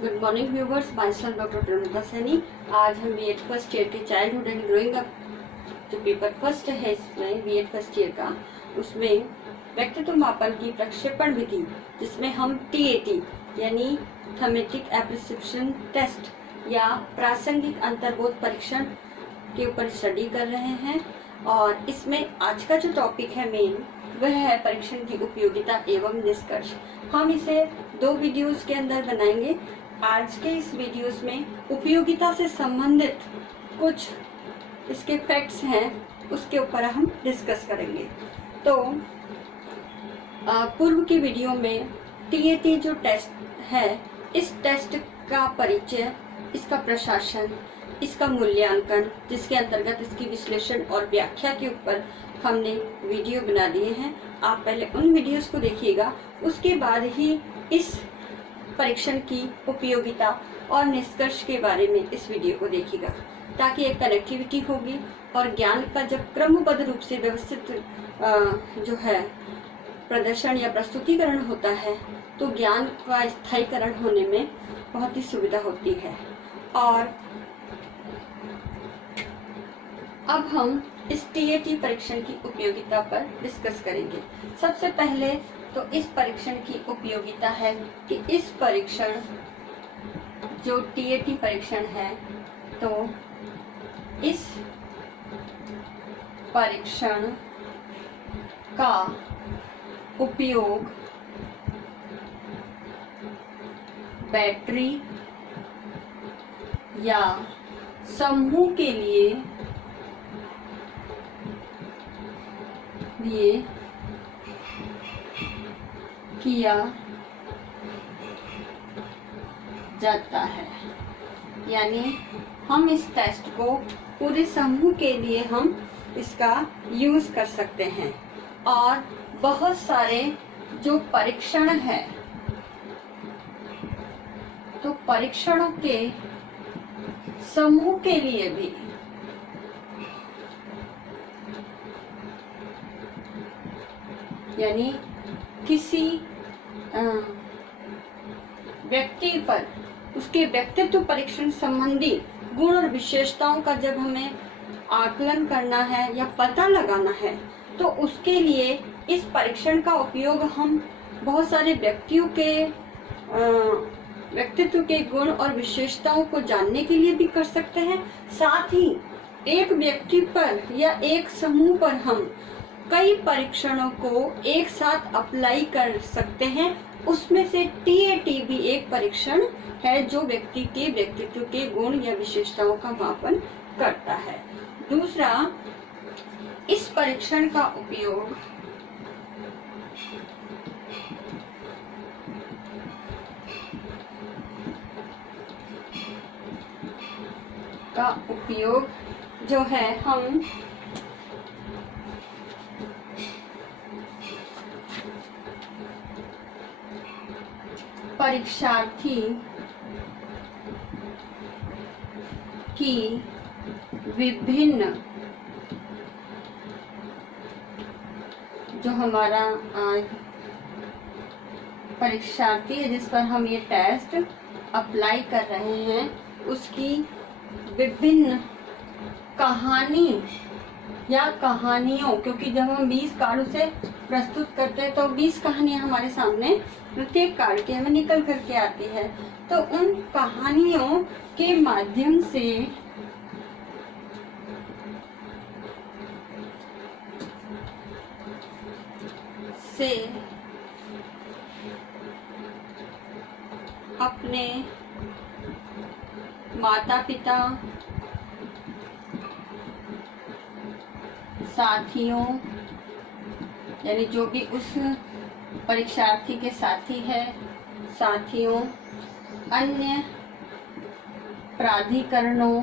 Good morning viewers, myself doctor Pranata Saini. आज हम BEd first year के चाइल्डहुड एंड ग्रोइंग अप जो paper first है इसमें बीएड फर्स्ट ईयर का, उसमें व्यक्तित्व मापन की प्रक्षेपण विधि, जिसमें हम टीएटी यानी थमेटिक एप्रिसिएशन टेस्ट या प्रासंगिक अंतर्बोध परीक्षण के ऊपर स्टडी कर रहे हैं। और इसमें आज का जो टॉपिक है मेन, वह है परीक्षण की उपयोगिता एवं निष्कर्ष। हम इसे 2 वीडियोस के अंदर बनाएंगे। आज के इस वीडियोस में उपयोगिता से संबंधित कुछ इसके फैक्ट्स हैं, उसके ऊपर हम डिस्कस करेंगे। तो पूर्व की वीडियो में टीएटी जो टेस्ट है, इस टेस्ट का परिचय, इसका प्रशासन, इसका मूल्यांकन, जिसके अंतर्गत इसकी विश्लेषण और व्याख्या के ऊपर हमने वीडियो बना दिए हैं। आप पहले उन वीडियोस को देखिएगा, उसके बाद ही इस परीक्षण की उपयोगिता और निष्कर्ष के बारे में इस वीडियो को देखिएगा, ताकि एक कनेक्टिविटी होगी और ज्ञान का जब क्रमबद्ध रूप से व्यवस्थित जो है प्रदर्शन या प्रस्तुतिकरण होता है, तो ज्ञान का स्थायीकरण होने में बहुत ही सुविधा होती है। और अब हम इस टीएटी परीक्षण की उपयोगिता पर डिस्कस करेंगे। सबसे पहले तो इस परीक्षण की उपयोगिता है कि इस परीक्षण जो टीएटी परीक्षण है, तो इस परीक्षण का उपयोग बैटरी या समूह के लिए किया जाता है। यानी हम इस टेस्ट को पूरे समूह के लिए हम इसका यूज कर सकते हैं। और बहुत सारे जो परीक्षण है, तो परीक्षणों के समूह के लिए भी यानी किसी व्यक्ति पर उसके व्यक्तित्व परीक्षण संबंधी गुण और विशेषताओं का जब हमें आकलन करना है या पता लगाना है, तो उसके लिए इस परीक्षण का उपयोग हम बहुत सारे व्यक्तियों के व्यक्तित्व के गुण और विशेषताओं को जानने के लिए भी कर सकते हैं। साथ ही एक व्यक्ति पर या एक समूह पर हम कई परीक्षणों को एक साथ अप्लाई कर सकते हैं। उसमें से टीएटी भी एक परीक्षण है जो व्यक्ति के व्यक्तित्व के गुण या विशेषताओं का मापन करता है। दूसरा, इस परीक्षण का उपयोग जो है हम परीक्षार्थी की विभिन्न जो हमारा परीक्षार्थी है जिस पर हम ये टेस्ट अप्लाई कर रहे हैं, उसकी विभिन्न कहानी या कहानियों, क्योंकि जब हम 20 कार्ड उसे प्रस्तुत करते हैं तो 20 कहानियां हमारे सामने प्रत्येक कार्ड के हमें निकल करके आती है। तो उन कहानियों के माध्यम से अपने माता पिता, साथियों, यानी जो भी उस परीक्षार्थी के साथी है, साथियों, अन्य प्राधिकरणों,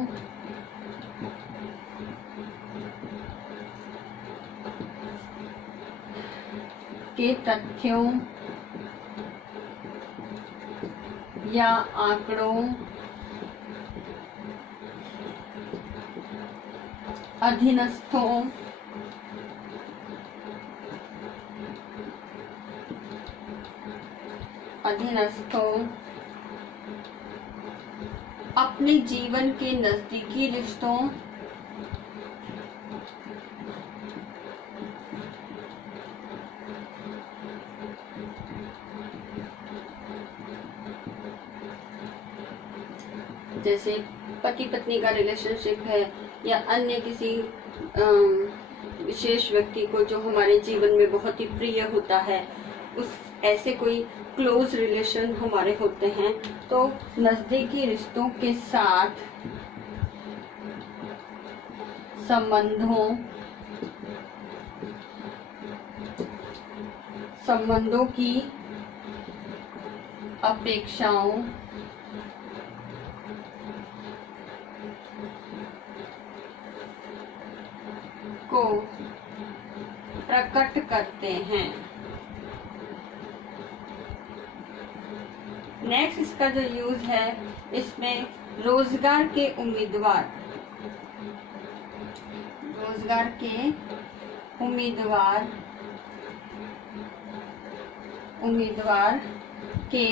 के तथ्यों या आंकड़ों, अधीनस्थों, अधीनस्थों अपने जीवन के नजदीकी रिश्तों जैसे पति पत्नी का रिलेशनशिप है या अन्य किसी विशेष व्यक्ति को जो हमारे जीवन में बहुत ही प्रिय होता है, उस ऐसे कोई क्लोज रिलेशन हमारे होते हैं, तो नजदीकी रिश्तों के साथ संबंधों की अपेक्षाओं को प्रकट करते हैं। नेक्स्ट इसका जो यूज है, इसमें रोजगार के उम्मीदवार के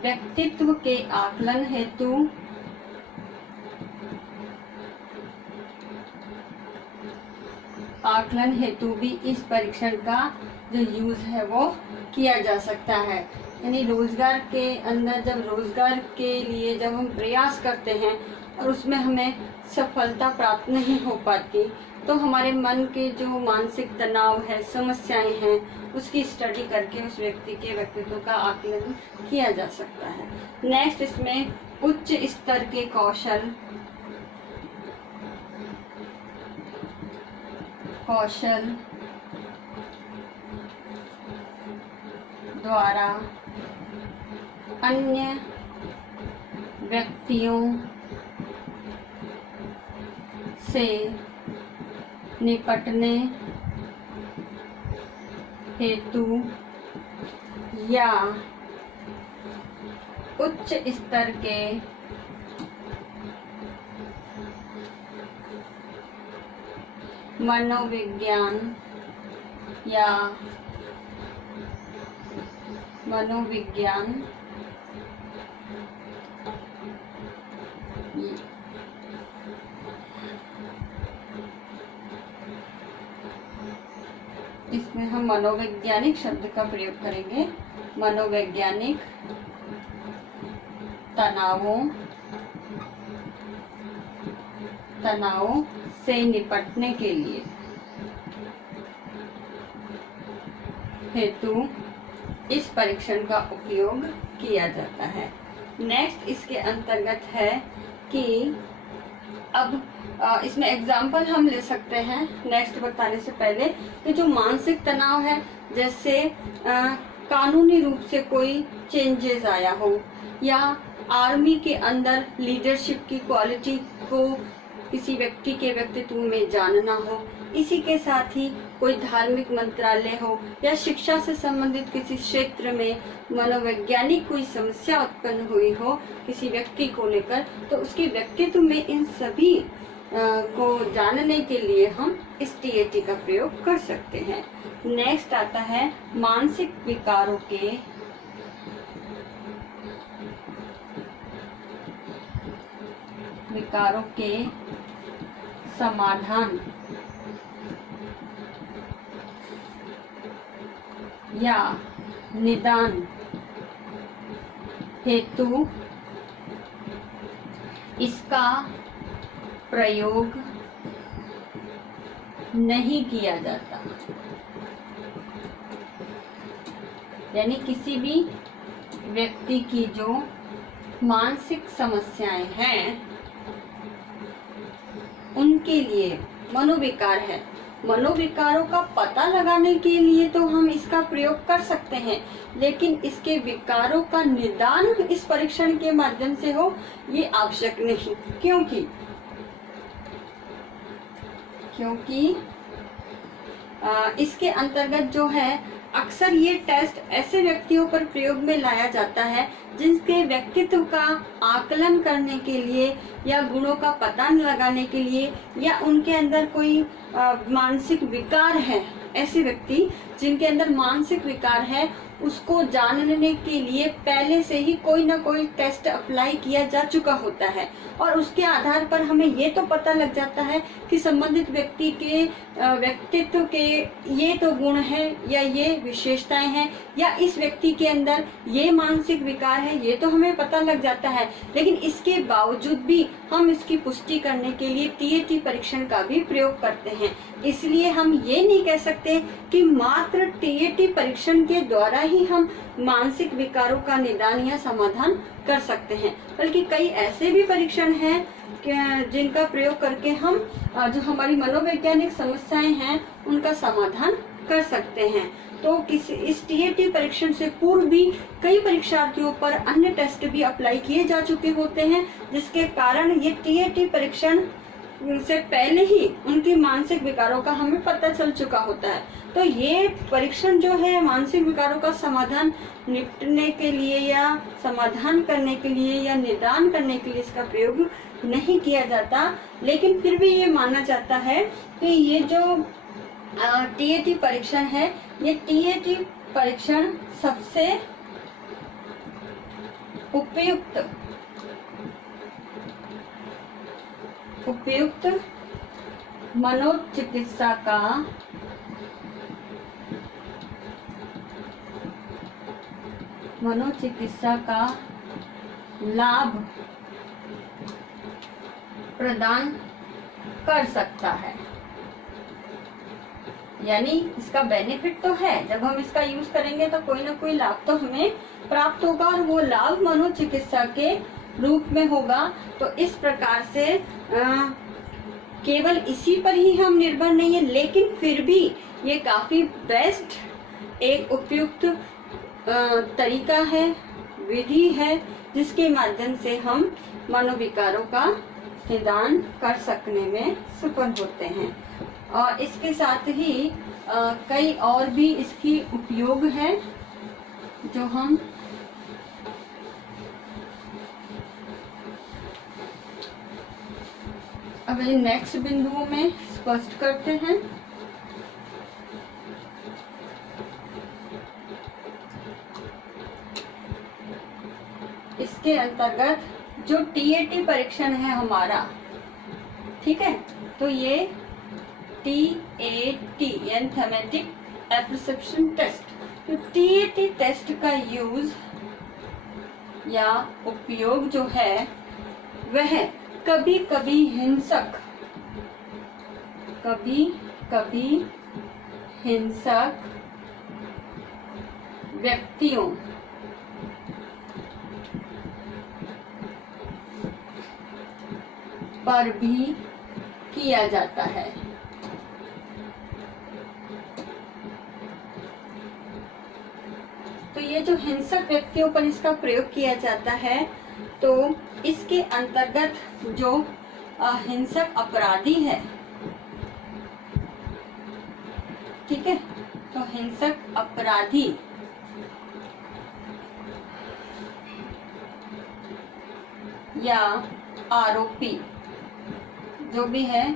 व्यक्तित्व के आकलन हेतु भी इस परीक्षण का जो यूज है वो किया जा सकता है। यानी रोजगार के अंदर जब रोजगार के लिए जब हम प्रयास करते हैं और उसमें हमें सफलता प्राप्त नहीं हो पाती, तो हमारे मन के जो मानसिक तनाव है, समस्याएं हैं, उसकी स्टडी करके उस व्यक्ति के व्यक्तित्व का आकलन किया जा सकता है। नेक्स्ट इसमें उच्च स्तर के कौशल द्वारा अन्य व्यक्तियों से निपटने हेतु या उच्च स्तर के मनोविज्ञान इसमें हम मनोवैज्ञानिक शब्द का प्रयोग करेंगे। मनोवैज्ञानिक तनावों से निपटने के लिए हेतु इस परीक्षण का उपयोग किया जाता है। नेक्स्ट इसके अंतर्गत है कि अब इसमें एग्जाम्पल हम ले सकते हैं नेक्स्ट बताने से पहले कि जो मानसिक तनाव है, जैसे कानूनी रूप से कोई चेंजेस आया हो या आर्मी के अंदर लीडरशिप की क्वालिटी को किसी व्यक्ति के व्यक्तित्व में जानना हो, इसी के साथ ही कोई धार्मिक मंत्रालय हो या शिक्षा से संबंधित किसी क्षेत्र में मनोवैज्ञानिक कोई समस्या उत्पन्न हुई हो किसी व्यक्ति को लेकर, तो उसके व्यक्तित्व में इन सभी को जानने के लिए हम इस TAT का प्रयोग कर सकते हैं। नेक्स्ट आता है मानसिक विकारों के समाधान या निदान हेतु इसका प्रयोग नहीं किया जाता। यानी किसी भी व्यक्ति की जो मानसिक समस्याएं हैं उनके लिए मनोविकार है, मनोविकारों का पता लगाने के लिए तो हम इसका प्रयोग कर सकते हैं, लेकिन इसके विकारों का निदान इस परीक्षण के माध्यम से हो ये आवश्यक नहीं। क्योंकि इसके अंतर्गत जो है अक्सर ये टेस्ट ऐसे व्यक्तियों पर प्रयोग में लाया जाता है जिनके व्यक्तित्व का आकलन करने के लिए या गुणों का पता लगाने के लिए या उनके अंदर कोई मानसिक विकार है। ऐसे व्यक्ति जिनके अंदर मानसिक विकार है उसको जानने के लिए पहले से ही कोई ना कोई टेस्ट अप्लाई किया जा चुका होता है और उसके आधार पर हमें ये तो पता लग जाता है कि संबंधित व्यक्ति के व्यक्तित्व के ये तो गुण है या ये विशेषताएं हैं या इस व्यक्ति के अंदर ये मानसिक विकार है, ये तो हमें पता लग जाता है। लेकिन इसके बावजूद भी हम इसकी पुष्टि करने के लिए टीएटी परीक्षण का भी प्रयोग करते हैं। इसलिए हम ये नहीं कह सकते कि मात्र टीएटी परीक्षण के द्वारा ही हम मानसिक विकारों का निदान या समाधान कर सकते हैं, बल्कि कई ऐसे भी परीक्षण हैं जिनका प्रयोग करके हम जो हमारी मनोवैज्ञानिक समस्याएं हैं उनका समाधान कर सकते हैं। तो इस टीएटी परीक्षण से पूर्व भी कई परीक्षार्थियों पर अन्य टेस्ट भी अप्लाई किए जा चुके होते हैं, जिसके कारण ये टीएटी परीक्षण से पहले ही उनकी मानसिक विकारों का हमें पता चल चुका होता है। तो ये परीक्षण जो है मानसिक विकारों का समाधान निपटने के लिए या समाधान करने के लिए या निदान करने के लिए इसका प्रयोग नहीं किया जाता, लेकिन फिर भी ये माना जाता है कि ये जो टीएटी परीक्षण है, ये टीएटी परीक्षण सबसे उपयुक्त मनोचिकित्सा का लाभ प्रदान कर सकता है। यानी इसका बेनिफिट तो है, जब हम इसका यूज करेंगे तो कोई ना कोई लाभ तो हमें प्राप्त होगा और वो लाभ मनोचिकित्सा के रूप में होगा। तो इस प्रकार से केवल इसी पर ही हम निर्भर नहीं है, लेकिन फिर भी ये काफी बेस्ट एक उपयुक्त तरीका है, विधि है, जिसके माध्यम से हम मनोविकारों का निदान कर सकने में सफल होते हैं। और इसके साथ ही कई और भी इसकी उपयोग है जो हम अब नेक्स्ट बिंदुओं में स्पष्ट करते हैं। इसके अंतर्गत जो टीएटी परीक्षण है हमारा, ठीक है, तो ये टीएटी यानी थैमेटिक एप्रिसिएशन टेस्ट, तो टीएटी टेस्ट का यूज या उपयोग जो है वह कभी कभी हिंसक व्यक्तियों पर भी किया जाता है। तो ये जो हिंसक व्यक्तियों पर इसका प्रयोग किया जाता है, तो इसके अंतर्गत जो हिंसक अपराधी है, ठीक है, तो हिंसक अपराधी या आरोपी जो भी है,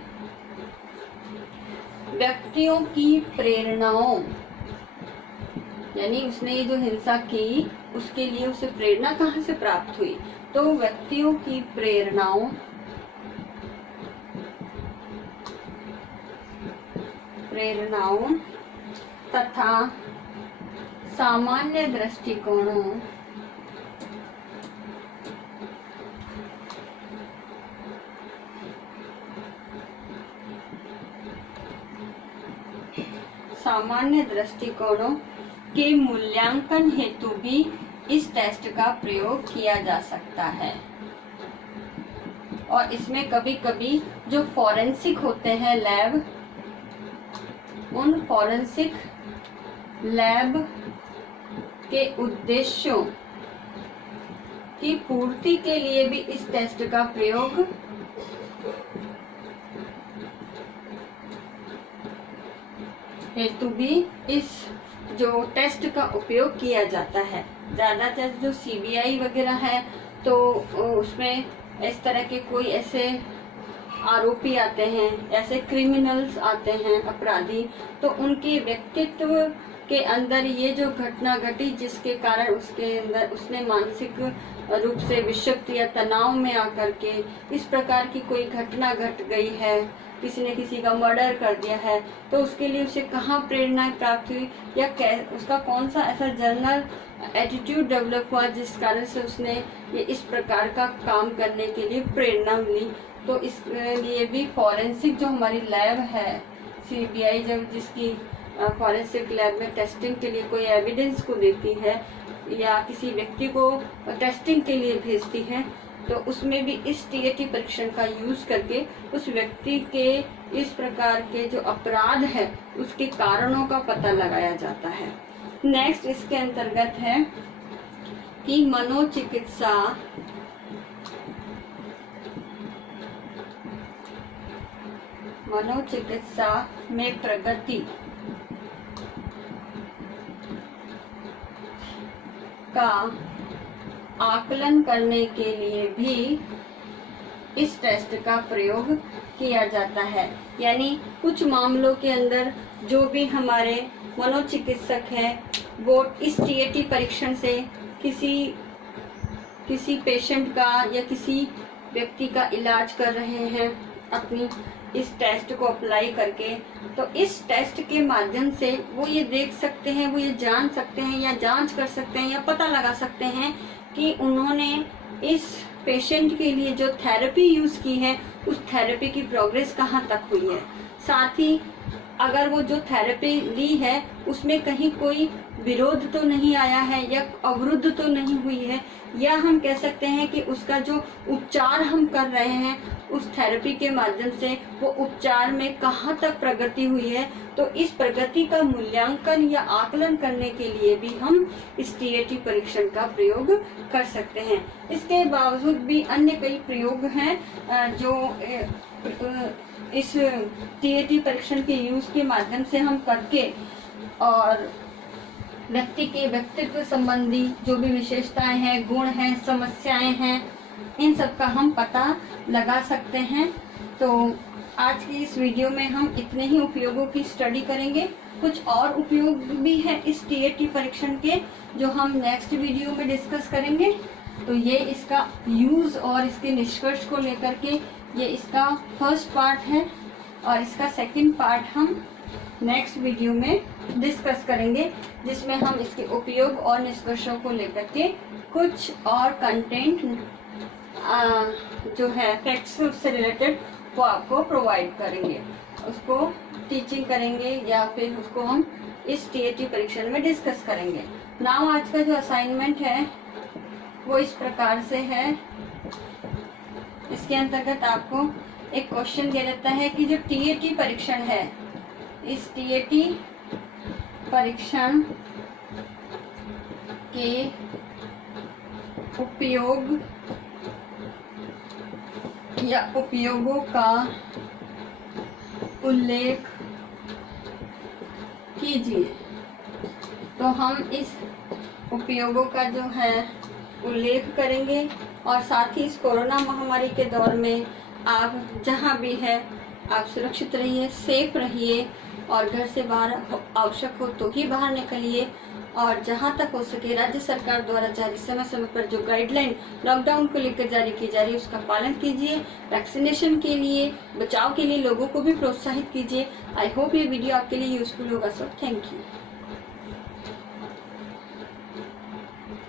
व्यक्तियों की प्रेरणाओं, यानी उसने ये जो हिंसा की उसके लिए उसे प्रेरणा कहाँ से प्राप्त हुई, तो व्यक्तियों की प्रेरणाओं तथा सामान्य दृष्टिकोणों के मूल्यांकन हेतु भी इस टेस्ट का प्रयोग किया जा सकता है। और इसमें कभी कभी जो फॉरेंसिक होते हैं लैब, उन फॉरेंसिक लैब के उद्देश्यों की पूर्ति के लिए भी इस टेस्ट का प्रयोग हेतु भी इस जो टेस्ट का उपयोग किया जाता है। ज्यादातर जो सीबीआई वगैरह है तो उसमें इस तरह के कोई ऐसे आरोपी आते हैं, ऐसे क्रिमिनल्स आते हैं, अपराधी, तो उनके व्यक्तित्व के अंदर ये जो घटना घटी जिसके कारण उसके अंदर उसने मानसिक रूप से विक्षिप्त या तनाव में आकर के इस प्रकार की कोई घटना घट गई है, किसी ने किसी का मर्डर कर दिया है, तो उसके लिए उसे कहाँ प्रेरणा प्राप्त हुई या उसका कौन सा ऐसा जनरल एटीट्यूड डेवलप हुआ जिस कारण से उसने ये इस प्रकार का काम करने के लिए प्रेरणा मिली। तो इसके लिए भी फॉरेंसिक जो हमारी लैब है CBI, जब जिसकी फॉरेंसिक लैब में टेस्टिंग के लिए कोई एविडेंस को देती है या किसी व्यक्ति को टेस्टिंग के लिए भेजती है, तो उसमें भी इस TAT परीक्षण का यूज करके उस व्यक्ति के इस प्रकार के जो अपराध है उसके कारणों का पता लगाया जाता है। नेक्स्ट इसके अंतर्गत है कि मनोचिकित्सा में प्रगति का आकलन करने के लिए भी इस टेस्ट का प्रयोग किया जाता है। यानी कुछ मामलों के अंदर जो भी हमारे मनोचिकित्सक हैं वो इस TAT परीक्षण से किसी पेशेंट का या किसी व्यक्ति का इलाज कर रहे हैं अपनी इस टेस्ट को अप्लाई करके, तो इस टेस्ट के माध्यम से वो ये देख सकते हैं, वो ये जान सकते हैं या जांच कर सकते हैं या पता लगा सकते हैं कि उन्होंने इस पेशेंट के लिए जो थेरेपी यूज की है उस थेरेपी की प्रोग्रेस कहाँ तक हुई है। साथ ही अगर वो जो थेरेपी ली है उसमें कहीं कोई विरोध तो नहीं आया है या अवरुद्ध तो नहीं हुई है, या हम कह सकते हैं कि उसका जो उपचार हम कर रहे हैं उस थेरेपी के माध्यम से वो उपचार में कहाँ तक प्रगति हुई है। तो इस प्रगति का मूल्यांकन या आकलन करने के लिए भी हम इस TAT परीक्षण का प्रयोग कर सकते हैं। इसके बावजूद भी अन्य कई प्रयोग हैं जो इस TAT परीक्षण के यूज के माध्यम से हम करके और व्यक्ति के व्यक्तित्व संबंधी जो भी विशेषताएं हैं, गुण हैं, समस्याएं हैं, इन सब का हम पता लगा सकते हैं। तो आज की इस वीडियो में हम इतने ही उपयोगों की स्टडी करेंगे। कुछ और उपयोग भी है इस TAT परीक्षण के जो हम नेक्स्ट वीडियो में डिस्कस करेंगे। तो ये इसका यूज और इसके निष्कर्ष को लेकर के ये इसका फर्स्ट पार्ट है और इसका सेकंड पार्ट हम नेक्स्ट वीडियो में डिस्कस करेंगे, जिसमें हम इसके उपयोग और निष्कर्षों को लेकर के कुछ और कंटेंट जो है फैक्ट्स से रिलेटेड वो आपको प्रोवाइड करेंगे, उसको टीचिंग करेंगे या फिर उसको हम इस TAT परीक्षण में डिस्कस करेंगे। नाउ आज का जो असाइनमेंट है वो इस प्रकार से है। इसके अंतर्गत आपको एक क्वेश्चन दे देता है कि जो TAT परीक्षण है, इस TAT परीक्षण के उपयोग या उपयोगों का उल्लेख कीजिए। तो हम इस उपयोगों का जो है उल्लेख करेंगे और साथ ही इस कोरोना महामारी के दौर में आप जहां भी है आप सुरक्षित रहिए, सेफ रहिए और घर से बाहर आवश्यक हो तो ही बाहर निकलिए। और जहां तक हो सके राज्य सरकार द्वारा जारी समय समय पर जो गाइडलाइन लॉकडाउन को लेकर जारी की जा रही है उसका पालन कीजिए। वैक्सीनेशन के लिए, बचाव के लिए लोगों को भी प्रोत्साहित कीजिए। आई होप ये वीडियो आपके लिए यूजफुल होगा। So thank you.